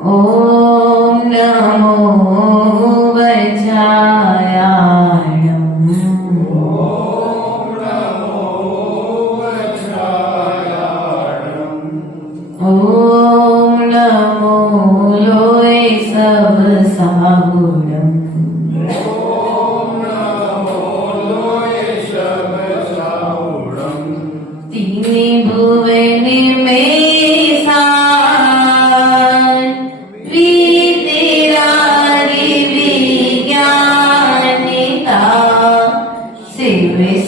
ॐ नमो वज्रायाणम् ॐ नमो लोय सब साहुरम् तीनी भुवन में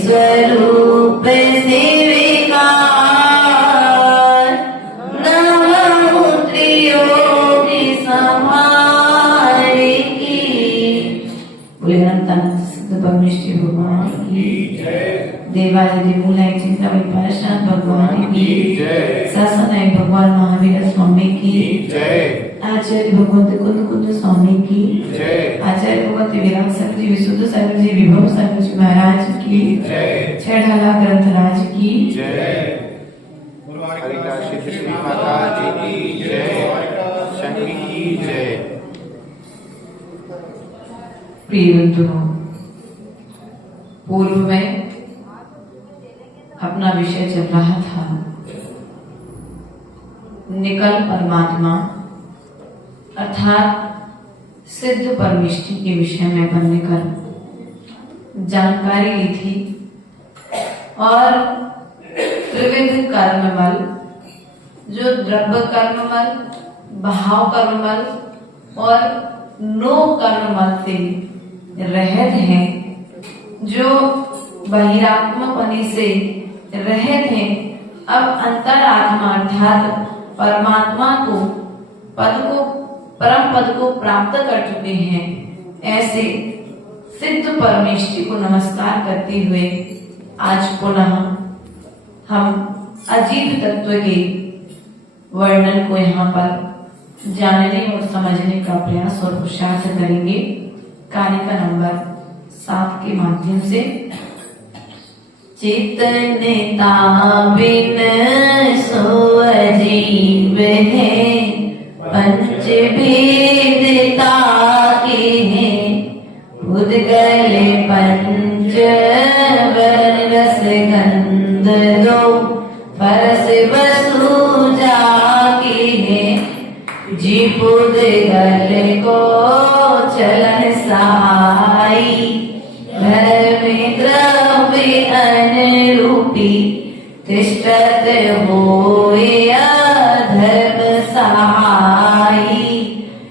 स्वरूप सेविकार नमो त्रियोगी संहारी की। बोले अनंत सिद्ध परमेश्वर भगवान की देवादिदेव मूलाय चिंता विपाशा भगवान की सासनाय भगवान महावीर स्वामी की आचार्य भगवंत कुंद कुंद स्वामी की आचार्य भगवंत विराम सक्ति विशुद्ध सागर जी विभव सागर जी महाराज की छेड़ाला ग्रंथराज की श्री माता जी की जय, शंकर की जय। प्रिय बंधुओं, पूर्व में अपना विषय चल रहा था निकल परमात्मा अर्थात सिद्ध परमेष्टि के विषय में बनने कर जानकारी ली थी और त्रिविध कर्ममल जो द्रव्य कर्ममल, भाव कर्ममल और नो कर्ममल से रहित हैं, जो बहिरात्मपनि से रहित हैं, अब अंतरात्मा अर्थात परमात्मा को परम पद को प्राप्त कर चुके हैं। ऐसे सिद्ध परमेष्टि को नमस्कार करते हुए आज पुनः हम अजीब तत्व के वर्णन को यहाँ पर जानने और समझने का प्रयास और पुरुषार्थ करेंगे कारिका नंबर 7 के माध्यम से। चेतनता बिन सो अजीब है, पंच भेदता के हैं, उद्गल पंच वर्ण रस गंध दो, परस वसु जाके हैं, जीव उद्गल को चलन सहाई, धर्म द्रव्य अनुरूपी, तिष्ठत होए अधर्म सहाई,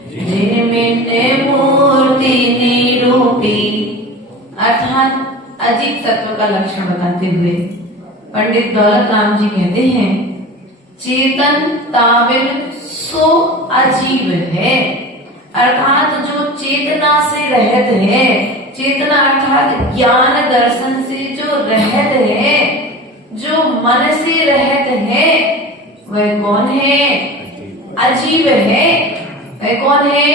जिनमें मूर्ति निरूपी। अर्थात अजीब तत्व का लक्षण बताते हुए पंडित दौलत राम जी कहते हैं, चेतन ताबिल सो अजीब है, अर्थात जो चेतना से रहित है, चेतना अर्थात ज्ञान दर्शन से जो रहित है, जो मन से रहित है, वह कौन है? अजीब है। वह कौन है?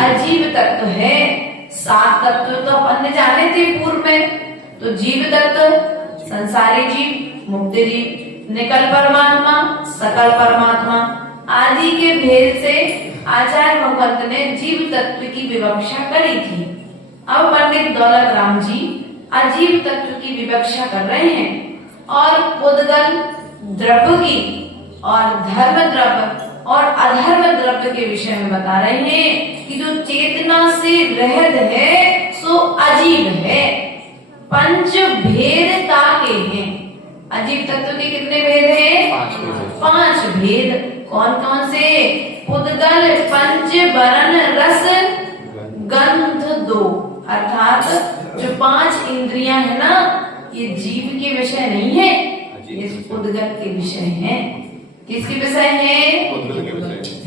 अजीब तत्व है। 7 तत्व तो अपन ने जाने थे पूर्व में। तो जीव तत्व संसारी जीव, मुक्त जीव, निकल परमात्मा, सकल परमात्मा आदि के भेद से आचार्य भगवंत ने जीव तत्व की विवक्षा करी थी। अब पंडित दौलत राम जी अजीब तत्व की विवक्षा कर रहे हैं और उद्गल द्रव्य की और धर्म द्रव्य और अधर्म द्रव्य के विषय में बता रहे हैं कि जो चेतना से रहित है सो अजीब है, पंच भेदता के हैं। अजीब तत्व के कितने भेद हैं? 5 भेद। कौन कौन से? उद्गल पंच वर्ण रस गंध दो, अर्थात जो 5 इंद्रियां है ना, ये जीव के विषय नहीं है, ये उद्गल के विषय है। किसके विषय है?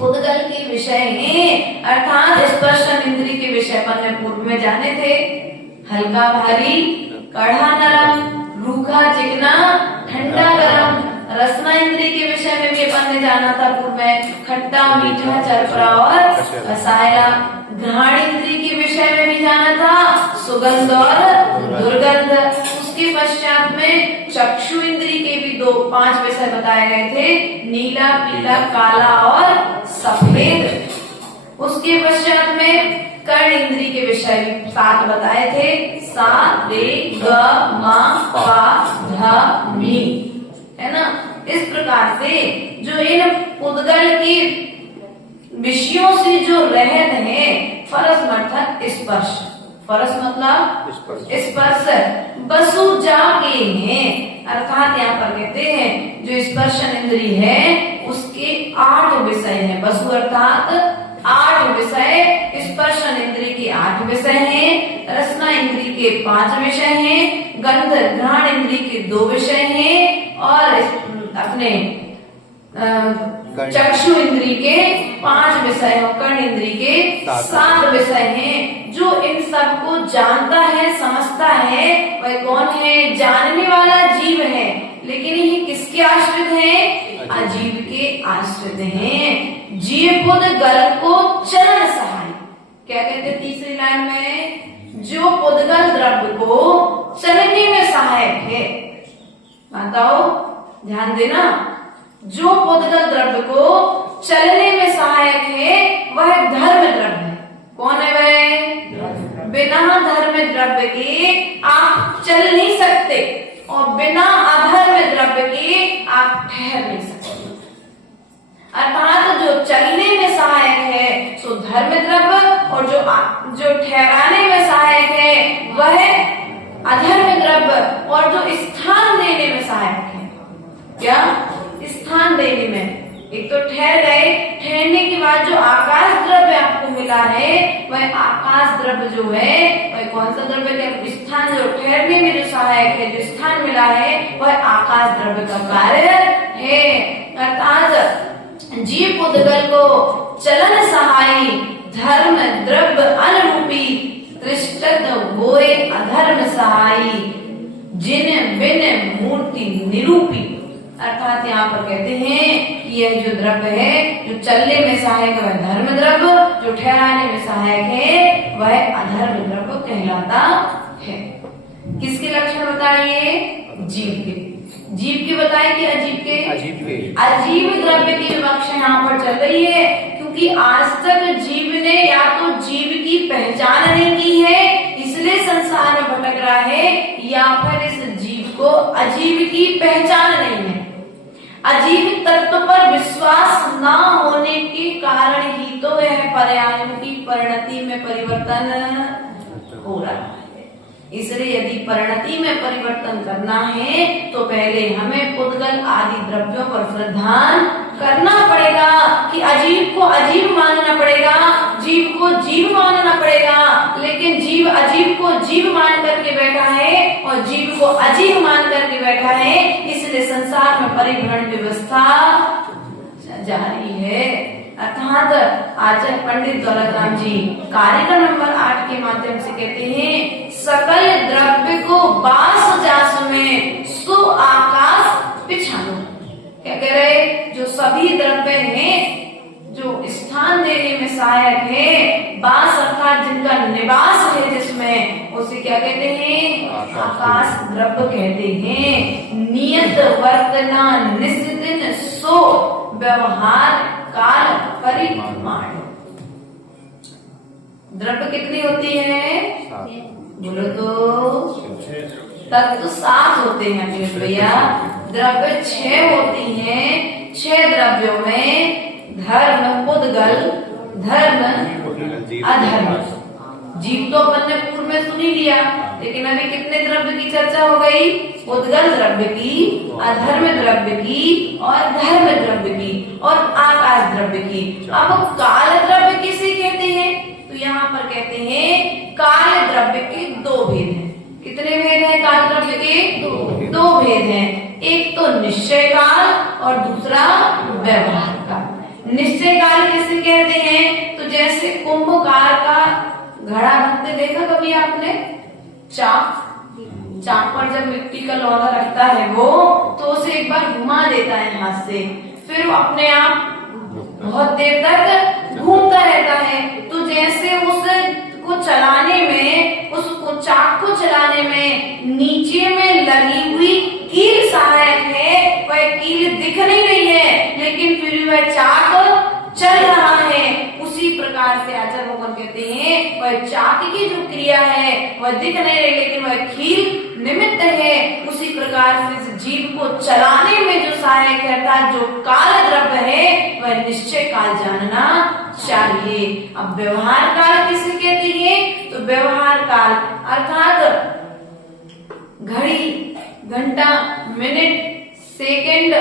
उद्गल के विषय है, अर्थात स्पर्शन इंद्री के विषय पर में पूर्व में जाने थे। हल्का भारी, कड़ा नरम, रूखा चिकना, ठंडा गरम। रसना इंद्री के विषय में भी अपन ने जाना था पूर्व में, खट्टा मीठा चरपरा और कसायला। घ्राण इंद्री के विषय में भी जाना था, सुगंध और दुर्गंध। उसके पश्चात में चक्षु इंद्री के भी 5 विषय बताए गए थे, नीला, पीला, काला और सफेद। उसके पश्चात में कर्ण इंद्री के विषय 7 बताए थे। सा रे ग म पा ध नी, है ना। इस प्रकार से जो इन पुद्गल के विषयों से जो रहत है, फरस मतलब स्पर्श, फरस मतलब स्पर्श बसु जाके हैं, अर्थात यहाँ पर कहते हैं जो स्पर्शन इंद्री है उसके 8 विषय हैं। बसु अर्थात 8 विषय, स्पर्शन इंद्री के 8 विषय हैं, रसना इंद्री के 5 विषय हैं, गंध घ्राण इंद्री के 2 विषय हैं और अपने चक्षु इंद्री के 5 विषय और कर्ण इंद्री के 7 विषय हैं। जो इन सब को जानता है, समझता है, वह कौन है? जानने वाला जीव है। लेकिन ये किसके आश्रित हैं? अजीव के आश्रित हैं। जीव पुद्गल को चलन सहाय, क्या कहते हैं तीसरी लाइन में? जो पुद्गल द्रव्य को चलने में सहायक है। बताओ, ध्यान देना। जो पुद्गल द्रव्य को चलने में सहायक है वह धर्म द्रव्य है। कौन है वह? बिना धर्म द्रव्य के आप चल नहीं सकते और बिना अधर्म द्रव्य के आप ठहर नहीं सकते। अर्थात जो चलने में सहायक है सो धर्म द्रव्य, और जो ठहराने में सहायक है वह अधर्म द्रव्य, और जो स्थान देने में सहायक है, क्या? स्थान देने में। एक तो ठहर गए, ठहरने के बाद जो आकाश द्रव्य आपको मिला है वह आकाश द्रव्य जो है वह कौन सा द्रव्य है? स्थान, जो ठहरने में जो सहायक है, जो स्थान मिला है वह आकाश द्रव्य का कार्य है। अर्थात जीव पुद्गल को चलन सहायी धर्म द्रव्य अनुरूपी त्रिष्टत होए अधर्म सहायी जिन बिन मूर्ति निरूपी। अर्थात यहाँ पर कहते हैं कि यह जो द्रव्य है जो चलने में सहायक है वह धर्म द्रव्य, जो ठहराने में सहायक है वह अधर्म द्रव्य कहलाता है। किसके लक्षण बताइए? जीव के। जीव के बताए कि अजीब के? अजीब द्रव्य की विवक्षा यहाँ पर चल रही है, क्योंकि आज तक जीव ने या तो जीव की पहचान नहीं की है इसलिए संसार में भटक रहा है, या फिर इस जीव को अजीब की पहचान नहीं है। अजीब तत्व पर विश्वास न होने के कारण ही तो यह पर्यायों की परिणति में परिवर्तन हो रहा है। इसलिए यदि परिणति में परिवर्तन करना है तो पहले हमें पुद्गल आदि द्रव्यों पर श्रद्धान करना पड़ेगा कि अजीब को अजीब मानना पड़ेगा, जीव को जीव मानना पड़ेगा। लेकिन जीव अजीब को जीव मान करके बैठा है और जीव को अजीब मान करके बैठा है, इसलिए संसार में परिभ्रमण व्यवस्था जारी है। अर्थात आचार्य पंडित दौलतराम जी कार्यक्रम नंबर 8 के माध्यम से कहते हैं, सकल द्रव्य को बास जास में सो आकाश पिछानो। क्या कह रहे? जो सभी द्रव्य हैं जो स्थान देने में सहायक है, बास अर्थात जिनका निवास है जिसमें, उसे क्या कहते हैं? आकाश द्रव्य कहते हैं। नियत वर्तना निस्दिन सो व्यवहार काल परिमाण। द्रव्य कितनी होती है? बोलो तो। तत्व 7 होते हैं भैया, द्रव्य 6 होती हैं। 6 द्रव्यों में धर्म पुद्गल, धर्म अधर्म। जीव तो अपन ने पूर्व में सुन ही लिया, लेकिन अभी कितने द्रव्य की चर्चा हो गई? पुद्गल द्रव्य की, अधर्म द्रव्य की और धर्म द्रव्य की और आकाश द्रव्य की। अब काल द्रव्य किसे कहते हैं? तो यहाँ पर कहते हैं काल द्रव्य के 2 भेद हैं। कितने भेद हैं काल द्रव्य के? 2 भेद हैं। एक तो निश्चय काल और दूसरा व्यवहार काल। निश्चय काल किसे कहते हैं? तो जैसे कुंभकार का घड़ा बनते देखा कभी आपने? चाक पर जब मिट्टी का लौदा रखता है वो, तो उसे एक बार घुमा देता है हाथ से, फिर वो अपने आप बहुत देर तक घूमता रहता है। तो जैसे उसको चलाने में, उसको चाक को चलाने में नीचे में लगी हुई कील सहायक है, वह कील दिख नहीं रही है लेकिन फिर वह चाक चल रहा है। उस उसी प्रकार से आचार्य भगवान कहते हैं वह चाक की जो क्रिया है वह दिख नहीं रही लेकिन वह खील निमित्त है। उसी प्रकार से इस जीव को चलाने में जो सहायक है जो काल द्रव्य है वह निश्चय काल जानना चाहिए। अब व्यवहार काल किसे कहते हैं? तो व्यवहार काल अर्थात घड़ी, घंटा, मिनट, सेकंड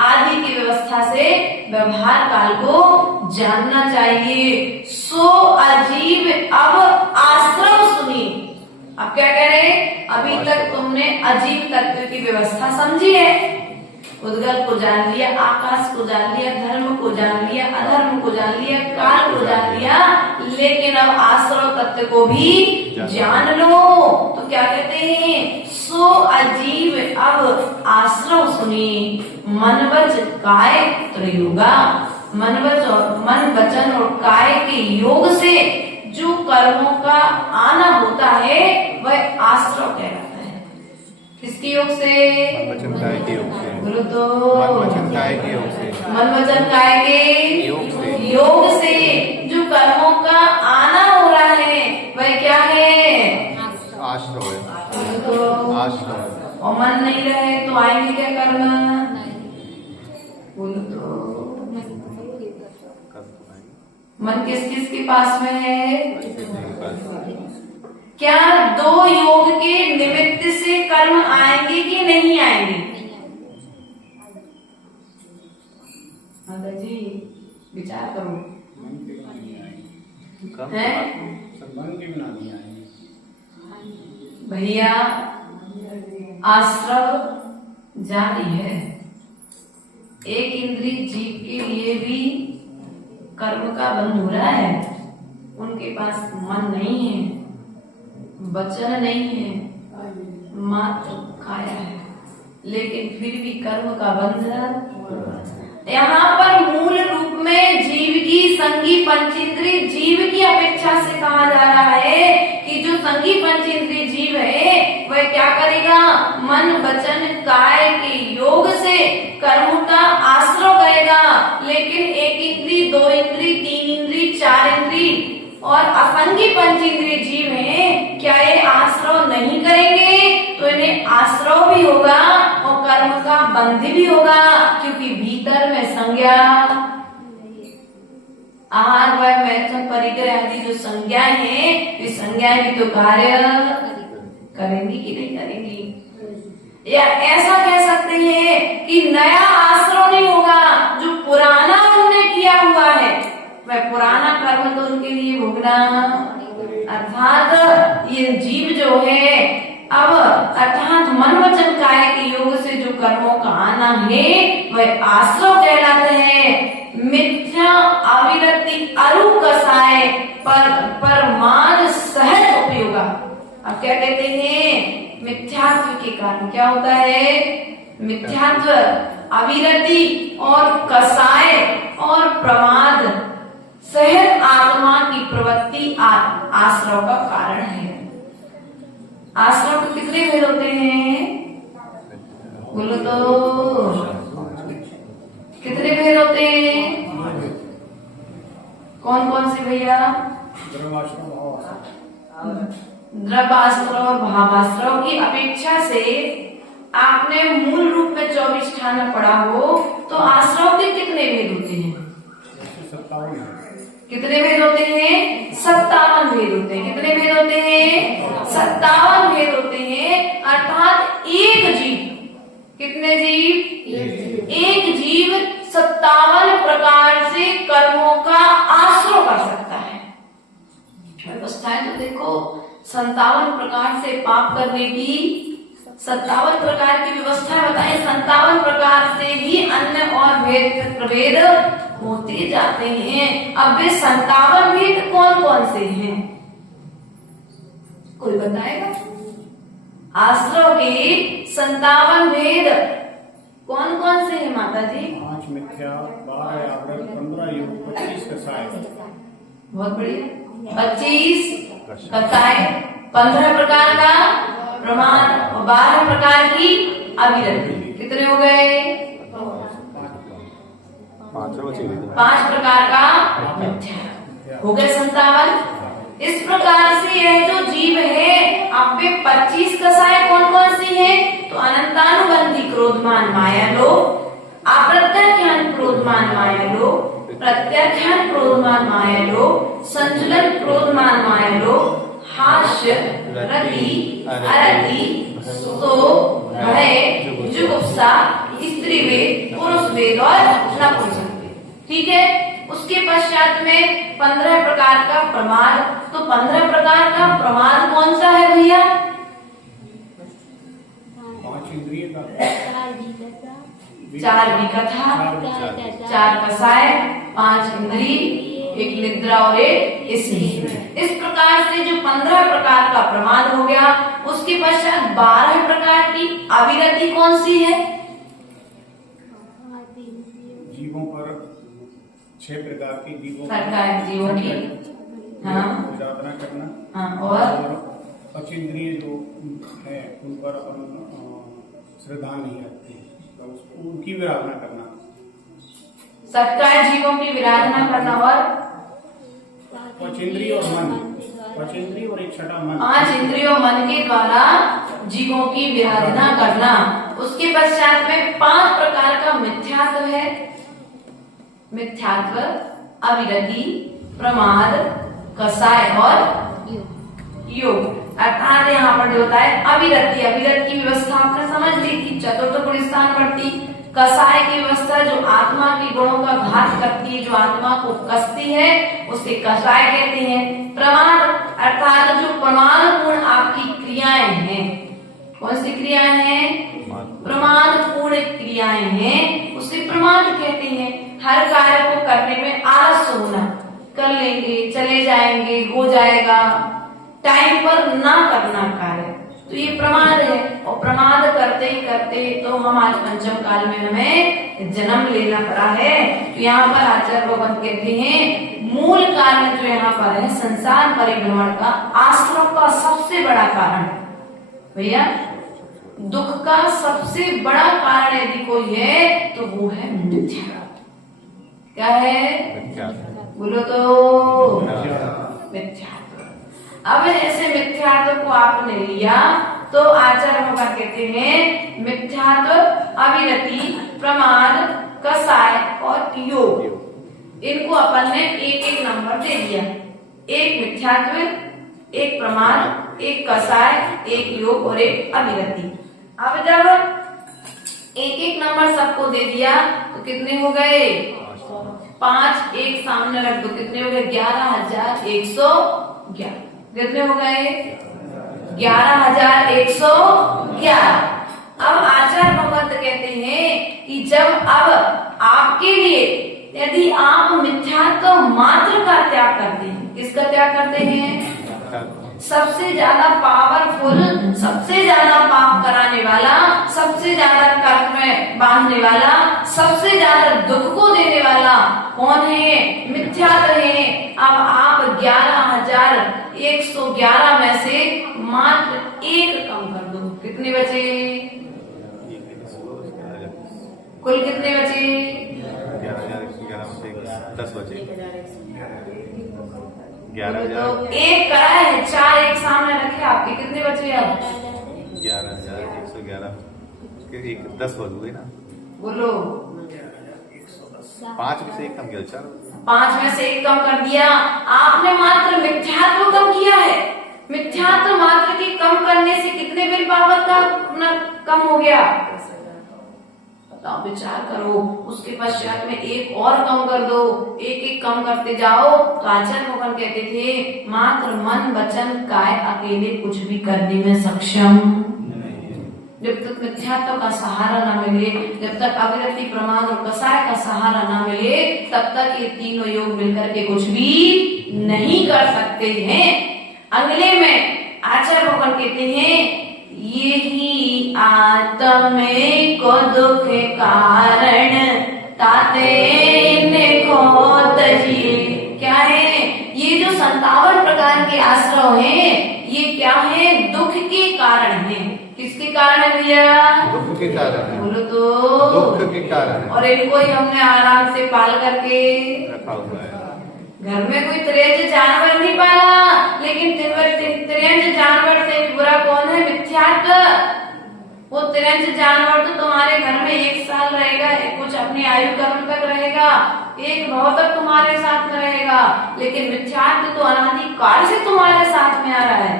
आदि की व्यवस्था से व्यवहार काल को जानना चाहिए। सो अजीव अब आश्रम सुनी। अब क्या कह रहे हैं? अभी तक तुमने अजीव तत्व की व्यवस्था समझी है। उद्गल को जान लिया, आकाश को जान लिया, धर्म को जान लिया, अधर्म को जान लिया, काल को जान लिया, लेकिन अब आश्रव तत्व को भी जान लो। तो क्या कहते हैं? सो अजीव अब आश्रव सुनी। मन वच काय त्रयोगा। मन वचन और काय के योग से जो कर्मों का आना होता है वह आश्रव कहलाता है। किसके योग से? वचन काय के योग से। बोलो तो। वचन काय के योग से। मन वचन काय के योग से जो कर्मों का आना हो रहा है वह क्या है? आश्रव है। तो आश्रव। और मन नहीं रहे तो आएंगे क्या कर्म? बोलो तो। मन किस किस के पास में है? क्या दो योग के निमित्त से कर्म आएंगे कि नहीं आएंगे? माता जी विचार करो। हैं? भैया आश्रव जारी है। एक इंद्रिय जीव के लिए भी कर्म का बंध हो रहा है। उनके पास मन नहीं है, वचन नहीं है, मात्र काया है, लेकिन फिर भी कर्म का बंध। यहाँ पर मूल रूप में जीव की संगी पंचेंद्रिय जीव की अपेक्षा से कहा जा रहा है कि जो संगी पंचेंद्रिय जीव है वह क्या करेगा? मन वचन काय के योग से कर्म का आश्रय करेगा। लेकिन एक इंद्रिय, दो इंद्रिय, तीन इंद्रिय, चार इंद्रिय और असंगी पंचेंद्रिय जीव हैं, क्या ये आश्रय नहीं करेंगे? तो इन्हें आश्रय भी होगा और कर्म का बंध भी होगा, क्योंकि भीतर में संज्ञा, आहार, वय, मैथुन, परिग्रह आदि जो संज्ञाएं हैं, ये संज्ञाएं भी तो कार्य करेंगी कि नहीं करेंगी? या ऐसा कह सकते हैं कि नया आश्रय नहीं होगा, जो पुराना उन्होंने किया हुआ है वह पुराना कर्म तो उनके लिए भोगना। अर्थात ये जीव जो है अब अर्थात मन वचन काय के योग से जो कर्मों का आना है वह आश्रय कहलाते हैं। मिथ्या अविरति अरु कसाय पर मान सहज उपयोगा। अब क्या कहते हैं? मिथ्यात्व के कारण क्या होता है? मिथ्यात्व, अविरति और कसाय और प्रमाद, सहज आत्मा की प्रवृत्ति आश्रय का कारण है। आश्रय के कितने भेद होते हैं? बोलो तो। कितने भेद होते हैं? कौन कौन से भैया? द्रव्याश्रय और भावाश्रय की अपेक्षा से आपने मूल रूप में 24 ठाना पढ़ा हो तो आश्रय के कितने भेद होते हैं? कितने भेद होते हैं? 57 भेद होते हैं। कितने भेद होते हैं? 57 भेद होते हैं। अर्थात एक जीव, कितने जीव? एक जीव 57 प्रकार से कर्मों का आश्रय कर सकता है। व्यवस्थाएं तो देखो, 57 प्रकार से पाप करने की 57 प्रकार की व्यवस्था बताए। 57 प्रकार से ही अन्य और भेद प्रभेद होते जाते हैं। अब वे 57 भेद कौन कौन से हैं? कोई बताएगा? आश्रय के 57 भेद कौन कौन से हैं माता जी? 5 मिथ्या, 12 आवरण, 15 योग, 25 कसाय। बहुत बढ़िया। 25 कसाय, 15 प्रकार का प्रमाण और 12 प्रकार की अविरति। कितने हो गए? 5 प्रकार का मिथ्या हो गए 57। इस प्रकार से यह जो जीव है अब वे 25 दशाएं कौन कौन सी है? तो अनंतानुबंधी क्रोधमान माया लोभ, अप्रत्याख्यान क्रोधमान माया लोभ, प्रत्याख्यान क्रोधमान माया लोभ, संजुलन क्रोधमान माया लोभ, हास्य रति अरति शोक भय जुगुप्सा स्त्री वेद पुरुष वेद और नपुंसक वेद। ठीक है। उसके पश्चात में 15 प्रकार का प्रमाद। तो 15 प्रकार का प्रमाद कौन सा है भैया? 5 इंद्रिय का, 4 विकथा, 4 कसाय, 5 इंद्री, 1 निद्रा और 1 स्नेह। इस प्रकार से जो 15 प्रकार का प्रमाद हो गया, उसके पश्चात 12 प्रकार की अविरति कौन सी है? जीवों पर 6 प्रकार की जीवों की हाँ विराधना करना। हाँ और पचेंद्रिय जो है उन पर श्रद्धा नहीं रखती, तो उनकी विराधना करना। सत्कार जीवों की विराधना करना और पचेंद्रिय और मन, पचेंद्रिय और एक छठा मन, 5 इंद्रियों मन के द्वारा जीवों की विराधना करना। उसके पश्चात में 5 प्रकार का मिथ्यात्व है। मिथ्यात्व, अविरति, प्रमाद, कसाय और योग। अर्थात यहाँ पर जो होता है अविरति, अविरति की व्यवस्था आपने समझ ली थी, चतुर्थ गुण स्थान बढ़ती। कसाय की व्यवस्था जो आत्मा के गुणों का घात करती है, जो आत्मा को कसती है, उसे कसाय कहते हैं। प्रमाद अर्थात जो प्रमाद पूर्ण आपकी क्रियाएं हैं, कौन सी क्रियाएं हैं? प्रमाद पूर्ण क्रियाएं हैं, उसे प्रमाद कहते हैं। हर कार्य को करने में आलस होना, कर लेंगे, चले जाएंगे, हो जाएगा, टाइम पर ना करना कार्य, तो ये प्रमाद है। और प्रमाद करते ही करते तो हम आज पंचम काल में हमें जन्म लेना पड़ा है। तो यहाँ पर आचार्य भगवान कहते हैं मूल कारण जो यहाँ पर है संसार परिभ्रमण का, आश्रम का सबसे बड़ा कारण भैया, दुख का सबसे बड़ा कारण यदि कोई है तो वो है मिथ्या। क्या है? बोलो तो मिथ्या। अब ऐसे मिथ्यात्व को आपने लिया तो आचार्य भगवान कहते हैं मिथ्यात्व, अविरति, प्रमाद, कसाय और योग, इनको अपन ने एक एक नंबर दे दिया। एक मिथ्यात्व, एक प्रमाद, एक कसाय, एक योग और एक अविरति। अब जब एक एक नंबर सबको दे दिया तो कितने हो गए? 5 एक सामने रख दो, कितने हो गए? 11,111। कितने हो गए? 11,111। अब आचार्य भगवत कहते हैं कि जब अब आपके लिए यदि आप मिथ्यात्व मात्र का त्याग करते हैं, किसका त्याग करते हैं? सबसे ज्यादा पावरफुल, सबसे ज्यादा पाप कराने वाला, सबसे ज्यादा कर्म में बांधने वाला, सबसे ज्यादा दुख को देने वाला कौन है? मिथ्यात्व है। अब आप 11,111 में से मात्र एक कम कर दो, कितने बचे? कुल कितने बचे? 10 बचे। 11,000 तो एक करा है, 4 एक सामने रखे, आपके कितने बचे? अब 11,111। 10 बच गई ना? बोलो। 5 में से एक कम किया, 4। 5 में से एक कम कर दिया आपने, मात्र मिथ्यात्व कम किया है। मिथ्यात्व मात्र के कम करने से कितने विल पावर का कम हो गया? बताओ, विचार करो। उसके पश्चात में एक और कम कर दो, एक एक कम करते जाओ। तो आचार्य भगवान कहते थे मात्र मन वचन काय अकेले कुछ भी करने में सक्षम, जब तक मिथ्यात्व का सहारा ना मिले, जब तक अविरति, प्रमाद और कसाय का सहारा ना मिले, तब तक ये तीनों योग मिलकर के कुछ भी नहीं कर सकते हैं। अगले में आचार्य भगवान कहते हैं यही आत्मिक दुख कारण ताते खोत जी। क्या है ये जो 57 प्रकार के आश्रय हैं, ये क्या है? दुख के कारण है। किसके किसके कारण है भैया? दुख के कारण है। बोलो तो। दुख के कारण है। और इनको ही हमने आराम से पाल करके रखा हुआ है। घर में कोई त्रेज जानवर नहीं पाला, लेकिन त्रेज जानवर से बुरा कौन है? मिथ्यात्व। वो त्रेज जानवर तो तुम्हारे घर में 1 साल रहेगा, कुछ अपनी आयु कर्म तक रहेगा, 1 भव तक तुम्हारे साथ में रहेगा, लेकिन मिथ्यात्व तो अनादि काल से तुम्हारे साथ में आ रहा है।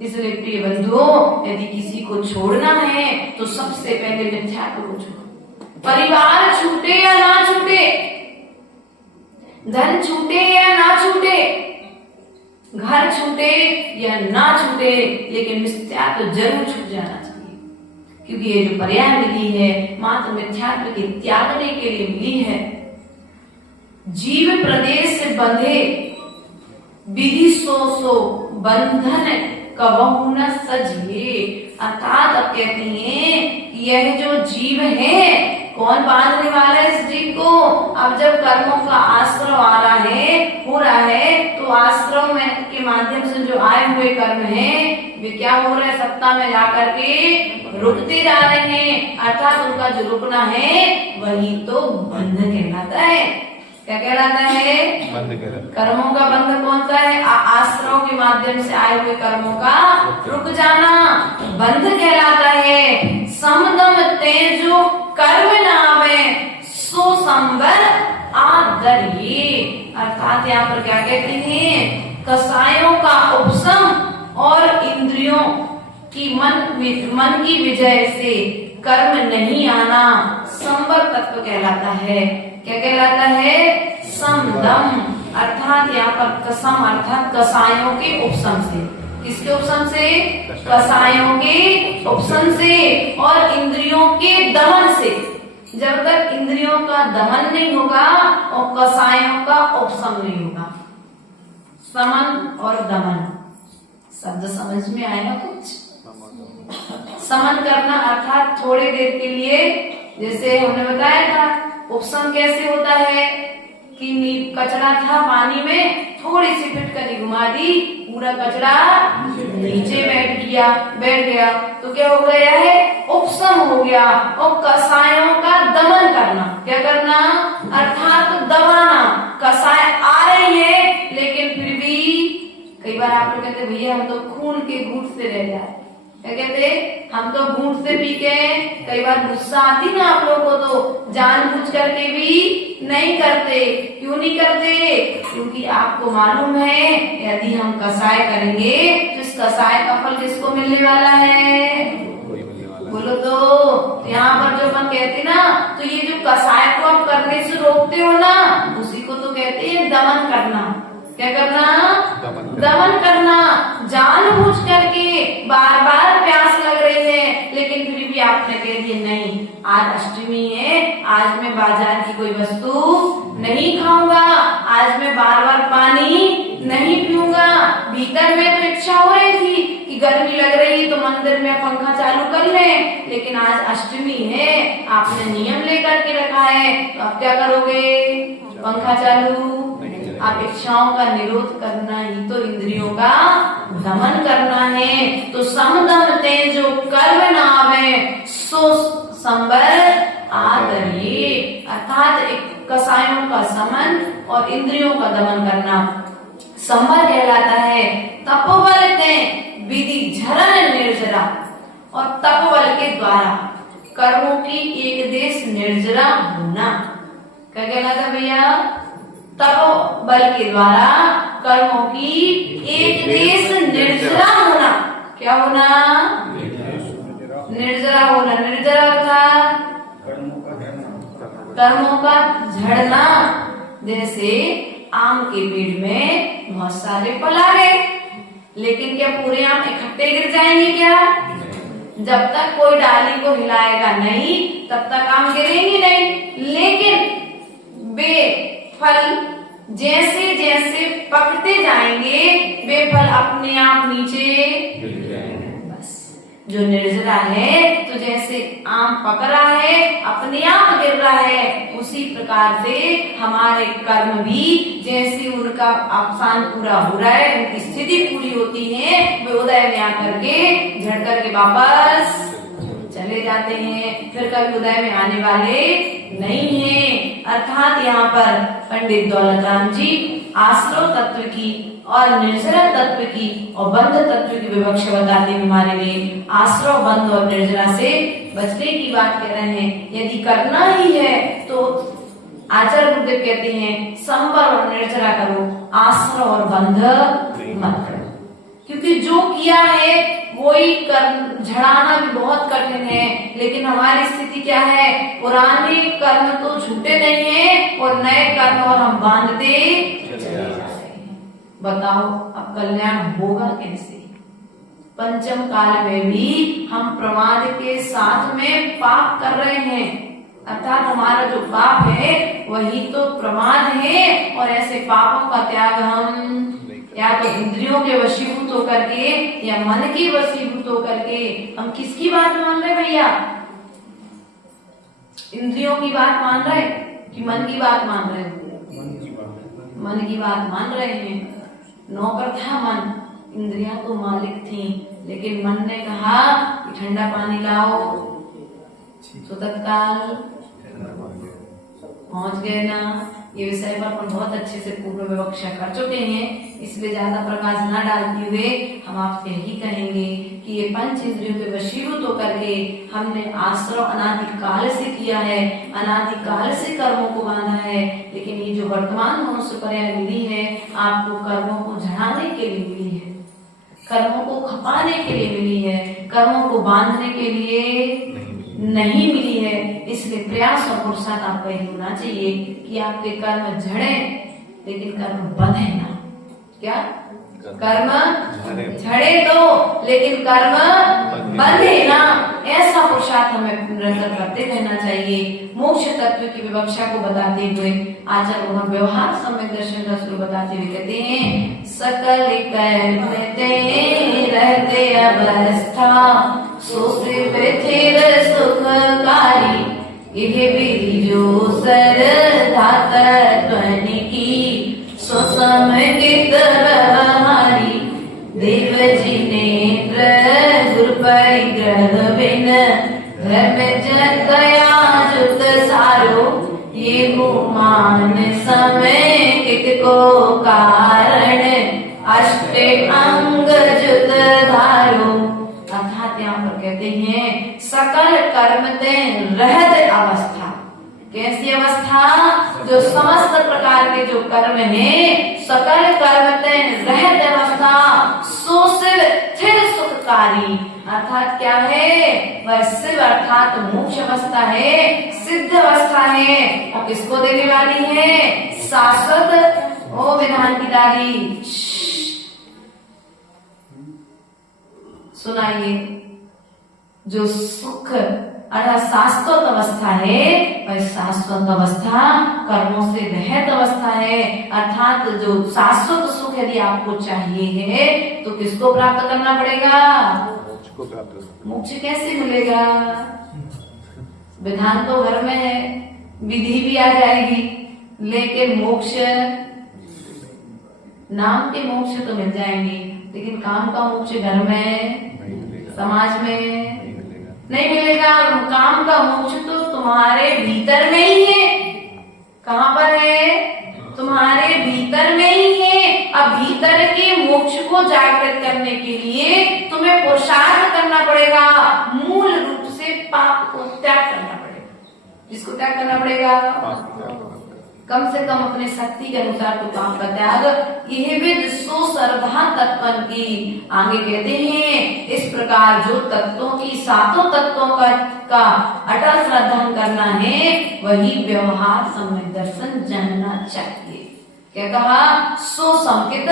इसलिए प्रिय बंधुओं, यदि किसी को छोड़ना है तो सबसे पहले मिथ्यात्व को छोड़ो। परिवार छूटे या ना छूटे, धन छूटे या ना छूटे, घर छूटे या ना छूटे, लेकिन मिथ्यात्व जरूर छूट जाना चाहिए, क्योंकि ये जो पर्याय मिली है मात्र मिथ्यात्व के त्यागने के लिए मिली है। जीव प्रदेश से बंधे विधि सो बंधन कबहू न सजिए। अर्थात अब कहते हैं यह जो जीव है, कौन बांधने वाला है इस जीव को? अब जब कर्मों का आश्रय आ रहा है, हो रहा है, तो आश्रम में के माध्यम से जो आए हुए कर्म हैं वे क्या हो रहे हैं? सत्ता में जाकर के रुकते जा रहे हैं। अर्थात उनका जो रुकना है वही तो बंध कहलाता है। क्या कहलाता है? बंध कहलाता है। कर्मों का बंध कौन सा है? आश्रयों के माध्यम से आए हुए कर्मों का रुक जाना बंध कहलाता है। समदम तेजो कर्म नामे सो संबर आदरिये। अर्थात यहाँ पर क्या कहते हैं? कसायों का उपशम और इंद्रियों की मन की विजय से कर्म नहीं आना संबर तत्व कहलाता है। क्या कहलाता है? समदम। अर्थात यहाँ पर कसम अर्थात कसायों के उपशम से। किसके उपशम से? कसायों के उपशम से और इंद्रियों के दमन से। जब तक इंद्रियों का दमन नहीं होगा और कसायों का उपशम नहीं होगा। समन और दमन शब्द समझ में आएगा कुछ? समन करना अर्थात थोड़ी देर के लिए, जैसे हमने बताया था। उपशम कैसे होता है कि कचरा था पानी में, थोड़ी सी फिटकरी घुमा दी, पूरा कचरा नीचे बैठ गया तो क्या हो गया है? उपशम हो गया। और कसायों का दमन करना, क्या करना? अर्थात दबाना। कसाय आ रही है लेकिन फिर भी कई बार आप लोग कहते भैया हम तो खून के घूंट से रह जाए। क्या कहते? हम तो घूंट से पी के। कई बार गुस्सा आती ना आप लोगों को, तो जानबूझ करके भी नहीं करते। क्यों नहीं करते? क्योंकि आपको मालूम है यदि हम कसाय करेंगे तो इस कसाय का फल किसको मिलने वाला है? बोलो तो। यहाँ पर जो अपन कहते ना, तो ये जो कसाय को आप करने से रोकते हो ना, उसी को तो कहते हैं दमन करना। क्या करना? दमन करना। जानबूझ करके बार बार प्यास लग रही है लेकिन फिर भी आपने कह दिया नहीं, आज अष्टमी है, आज मैं बाजार की कोई वस्तु नहीं खाऊंगा, आज मैं बार बार पानी नहीं पीऊंगा। भीतर में तो इच्छा हो रही थी कि गर्मी लग रही तो मंदिर में पंखा चालू कर लें, लेकिन आज अष्टमी है, आपने नियम लेकर के रखा है, तो आप क्या करोगे? पंखा चालू। आप इच्छाओं का निरोध करना ही तो इंद्रियों का दमन करना है। तो समदम तेजो कर्म नामे सो संबर आदरिये। अर्थात एक कसायों का समन और इंद्रियों का दमन करना संबर कहलाता है। तपोबल के विधि झरण निर्जरा। और तपोबल के द्वारा कर्मों की एक देश निर्जरा होना क्या कहलाता है भैया? तप बल के द्वारा कर्मों की एक देश निर्जरा होना। क्या होना? निर्जरा होना। निर्जरा अर्थात कर्मों का झड़ना। जैसे आम के पेड़ में बहुत सारे फल आ गए, लेकिन क्या पूरे आम इकट्ठे गिर जाएंगे क्या? जब तक कोई डाली को हिलाएगा नहीं तब तक आम गिरेंगे नहीं। लेकिन वे फल जैसे जैसे पकते जाएंगे वे फल अपने आप नीचे। बस जो निर्जरा है, तो जैसे आम पक रहा है अपने आप गिर रहा है, उसी प्रकार प्रकार से हमारे कर्म भी जैसे उनका अवसान पूरा हो रहा है, उनकी स्थिति पूरी होती है, वे उदय में आकर के झड़ करके वापस चले जाते हैं, फिर कभी उदय में आने वाले नहीं हैं। अर्थात यहाँ पर पंडित दौलतराम जी आश्रव तत्व की और निर्जरा तत्व की और बंध तत्व की विवक्षा बताते हैं हमारे लिए। आश्रव, बंध और निर्जरा से बचने की बात कह रहे हैं। यदि करना ही है तो आचार्य गुरुदेव कहते हैं संवर और निर्जरा करो, आश्रव और बंध मत करो, क्योंकि जो किया है वही कर झड़ाना भी बहुत कठिन है। लेकिन हमारी स्थिति क्या है, पुराने कर्म तो छूटे नहीं है और नए कर्म और हम बांधते चले जा रहे हैं। बताओ अब कल्याण होगा कैसे? पंचम काल में भी हम प्रमाद के साथ में पाप कर रहे हैं, अर्थात हमारा जो पाप है वही तो प्रमाद है। और ऐसे पापों का त्याग हम या तो इंद्रियों के वशीभूत होकर के या मन की वशीभूत होकर के, हम किसकी बात मान रहे भैया? इंद्रियों की बात मान रहे कि मन की बात मान रहे? मन की बात मान रहे हैं। नौकर था मन, इंद्रियां तो मालिक थी, लेकिन मन ने कहा कि ठंडा पानी लाओ, तो तत्काल पहुंच गए ना। ये विषय पर अपन बहुत अच्छे से पूर्व विवक्षा कर चुके हैं, इसलिए ज्यादा प्रकाश न डालते हुए हम आपसे यही कहेंगे कि ये पंच इंद्रियों के वशीभूत होकर के हमने आश्रव अनादिकाल से किया है, अनादिकाल से कर्मों को बांधा है। लेकिन ये जो वर्तमान मनुष्य पर्याय मिली है, आपको कर्मों को झड़ाने के लिए मिली है, कर्मों को खपाने के लिए मिली है, कर्मों को बांधने के लिए नहीं मिली है। इसलिए प्रयास और पुरुषार्थ आपका यही होना चाहिए कि आपके कर्म झड़े लेकिन कर्म बंधे ना। क्या कर्म झड़े तो लेकिन कर्म बंधे ना, ऐसा पुरुषार्थ हमें निरंतर करते रहना चाहिए। मोक्ष तत्व की विवक्षा को बताते हुए आचार्य उन्होंने व्यवहार सम्यक दर्शन का स्वरूप बताते हुए कहते हैं सकल करते रहते अवस्था सुस्थिर सुखकारी, यह विधि जो सरधा तत्वन की सुसमगित व्यवहारी, देव जी नेत्र गुरु परिग्रह बिन धर्म जन दया जुत सारो, ये गुमान समय कित को कारण अष्ट अंग जुत धारो। अर्थात यहाँ पर कहते हैं सकल कर्म ते रहत अवस्था। कैसी अवस्था? जो समस्त प्रकार के जो कर्म है, सकल कर्म ते रहत अवस्था सुस्थिर सुखकारी। अर्थात क्या है? वह शिव अर्थात मोक्ष अवस्था है, सिद्ध अवस्था है। और किसको देने वाली है? शाश्वत। ओ विधान की दादी सुनाइए। जो सुख अर्थात शाश्वत अवस्था है, वह शाश्वत अवस्था कर्मों से रहित अवस्था है। अर्थात जो शाश्वत सुख यदि आपको चाहिए है तो किसको प्राप्त करना पड़ेगा? मोक्ष कैसे मिलेगा? विधान तो घर में है, विधि भी आ जाएगी, लेकिन मोक्ष नाम के मोक्ष तो मिल जाएंगे, लेकिन काम का मोक्ष घर में समाज में नहीं मिलेगा। काम का मोक्ष तो तुम्हारे भीतर में ही है। कहाँ पर है? तुम्हारे भीतर में ही है। अब भीतर के मोक्ष को जागृत करने के लिए तुम्हें पुरुषार्थ करना पड़ेगा। मूल रूप से पाप को त्याग करना पड़ेगा। जिसको त्याग करना पड़ेगा कम से कम अपने शक्ति के अनुसार तो पाप का त्याग। यह विद सो सर्वधा तत्वन की। आगे कहते हैं इस प्रकार जो तत्वों की सातों तत्वों का अटल श्रद्धा करना है, वही व्यवहार सम्यक दर्शन जानना चाहिए। क्या कहा? सो संकेत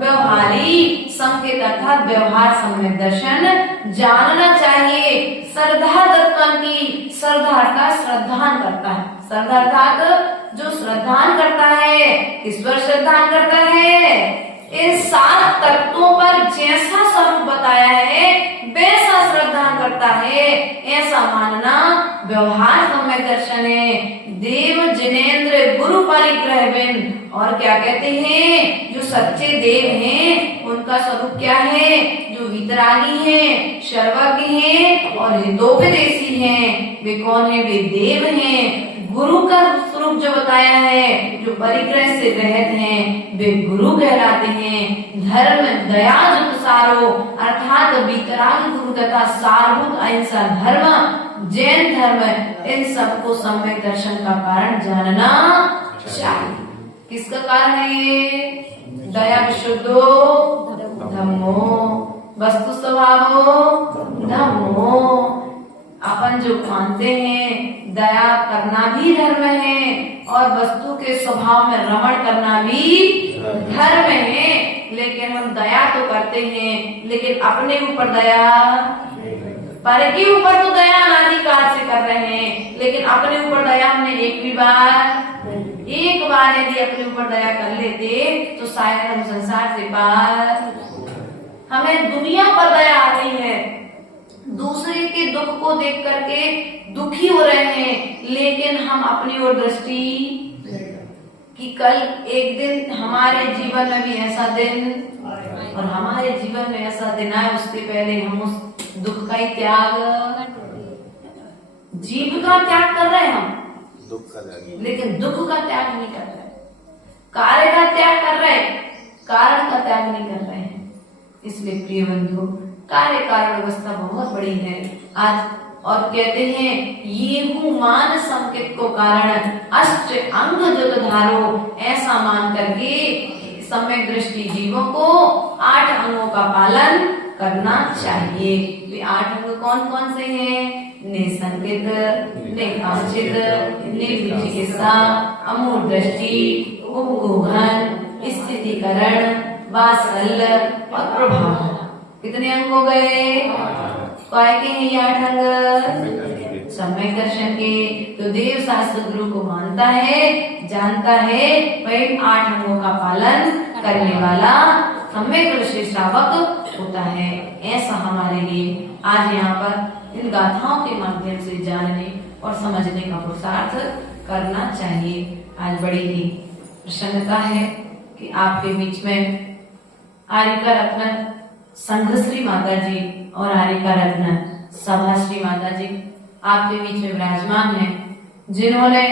व्यवहारी। संकेत अर्थात व्यवहार सम्यक दर्शन जानना चाहिए। श्रद्धा तत्वन की। श्रद्धा अर्थात श्रद्धान करता है। श्रद्धा अर्थात जो श्रद्धान करता है, ईश्वर श्रद्धान करता है। इन सात तत्वों पर जैसा स्वरूप बताया है वैसा श्रद्धान करता है, ऐसा मानना व्यवहार सम्यक दर्शन है। देव जिनेन्द्र गुरु परिग्रह बिन। और क्या कहते हैं, जो सच्चे देव हैं उनका स्वरूप क्या है, जो वितरागी हैं, सर्वज्ञ हैं और हितोपदेशी हैं। वे कौन है, वे देव हैं। गुरु का स्वरूप जो बताया है, जो परिग्रह से रहित हैं, वे गुरु कहलाते हैं। धर्म दया जुत सारो, अर्थात वितराग गुरु तथा सारभूत अहिंसा धर्म, जैन धर्म, इन सबको सम्यक दर्शन का कारण जानना चाहिए। किसका कारण है ये, दया विशुद्धो धम्मो, वस्तु स्वभावो धम्मो। अपन जो मानते हैं दया करना भी धर्म है और वस्तु के स्वभाव में रमण करना भी धर्म है। लेकिन हम दया तो करते हैं, लेकिन अपने ऊपर दया, पर के ऊपर तो दया अनादिकाल से कर रहे हैं, लेकिन अपने ऊपर दया हमने एक बार यदि अपने ऊपर दया कर लेते तो शायद हम संसार से पार। हमें दुनिया पर दया आ रही है, दूसरे के दुख को देख करके दुखी हो रहे हैं, लेकिन हम अपनी ओर दृष्टि कि कल एक दिन हमारे जीवन में भी ऐसा दिन, और हमारे जीवन में ऐसा दिन आए उसके पहले हम उस दुख का ही त्याग, जीव का त्याग कर रहे हैं हम, लेकिन दुख का त्याग नहीं कर रहे। कार्य का त्याग कर रहे, कारण का त्याग नहीं कर रहे हैं। इसलिए प्रिय बंधु, कार्य कारण व्यवस्था बहुत बड़ी है आज। और कहते हैं ये हूँ मान संकेत को कारण, अष्ट अंग जुत धारो। ऐसा मान करके सम्यक दृष्टि जीवों को 8 अंगों का पालन करना चाहिए। वे 8 अंग कौन कौन से हैं, निसंकित, निकांक्षित, निर्विचिकित्सा, अमूढ़ दृष्टि, उपगोहन, स्थितिकरण, वात्सल्य और प्रभाव। कितने अंग हो गए, काय के हैं ये 8 अंग, सम्यक दर्शन के। तो देव शास्त्र गुरु को मानता है, जानता है, वही 8 अंगों का पालन करने वाला सम्यक दृष्टि श्रावक होता है। ऐसा हमारे लिए आज यहाँ पर इन गाथाओं के माध्यम से जानने और समझने का पुरुषार्थ करना चाहिए। आज बड़ी ही प्रसन्नता है कि आपके बीच में आर्यका रत्न संघश्री माता जी और आर्यका रत्न सभाश्री माता जी आपके बीच में विराजमान हैं, जिन्होंने